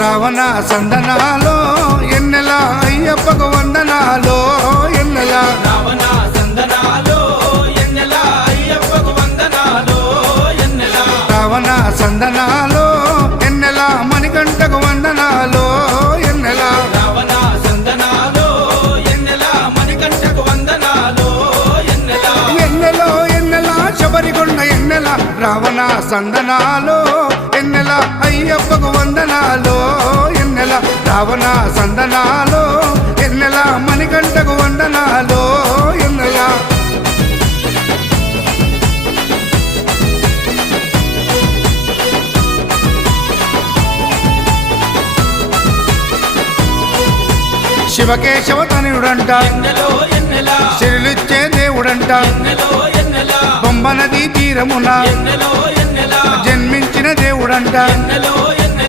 రావణ సందనాలో ఎన్నెల అయ్యప్పకు వందనాలో ఎన్నెల రావణ సందనాలో ఎన్నెల అయ్యప్పకు వందనాలో ఎన్నెల రావణ సందనాలో ఎన్నెల మణికంఠకు వందనాలో ఎన్నెల రావణ సందనాలో ఎన్నెల మణికంఠకు వందనాలో ఎన్నెల ఎన్నెలో ఎన్నెల శబరికొండ ఎన్నెల రావణ సందనాలో ఎన్నెల అయ్యప్పకు వందనాలో ఎన్నెల రావణ సందనాలో ఎన్నెల మణికంఠకు వందనాలో ఎన్నెల శివకేశవ తనయుడంట ఎన్నెలో ఎన్నెల శిరులిచ్చే దేవుడంట ఎన్నెలో ఎన్నెల బొమ్మ నదీ తీరమున ఎన్నెలో ఎన్నెల జన్మించిన దేవుడంట ఎన్నెలో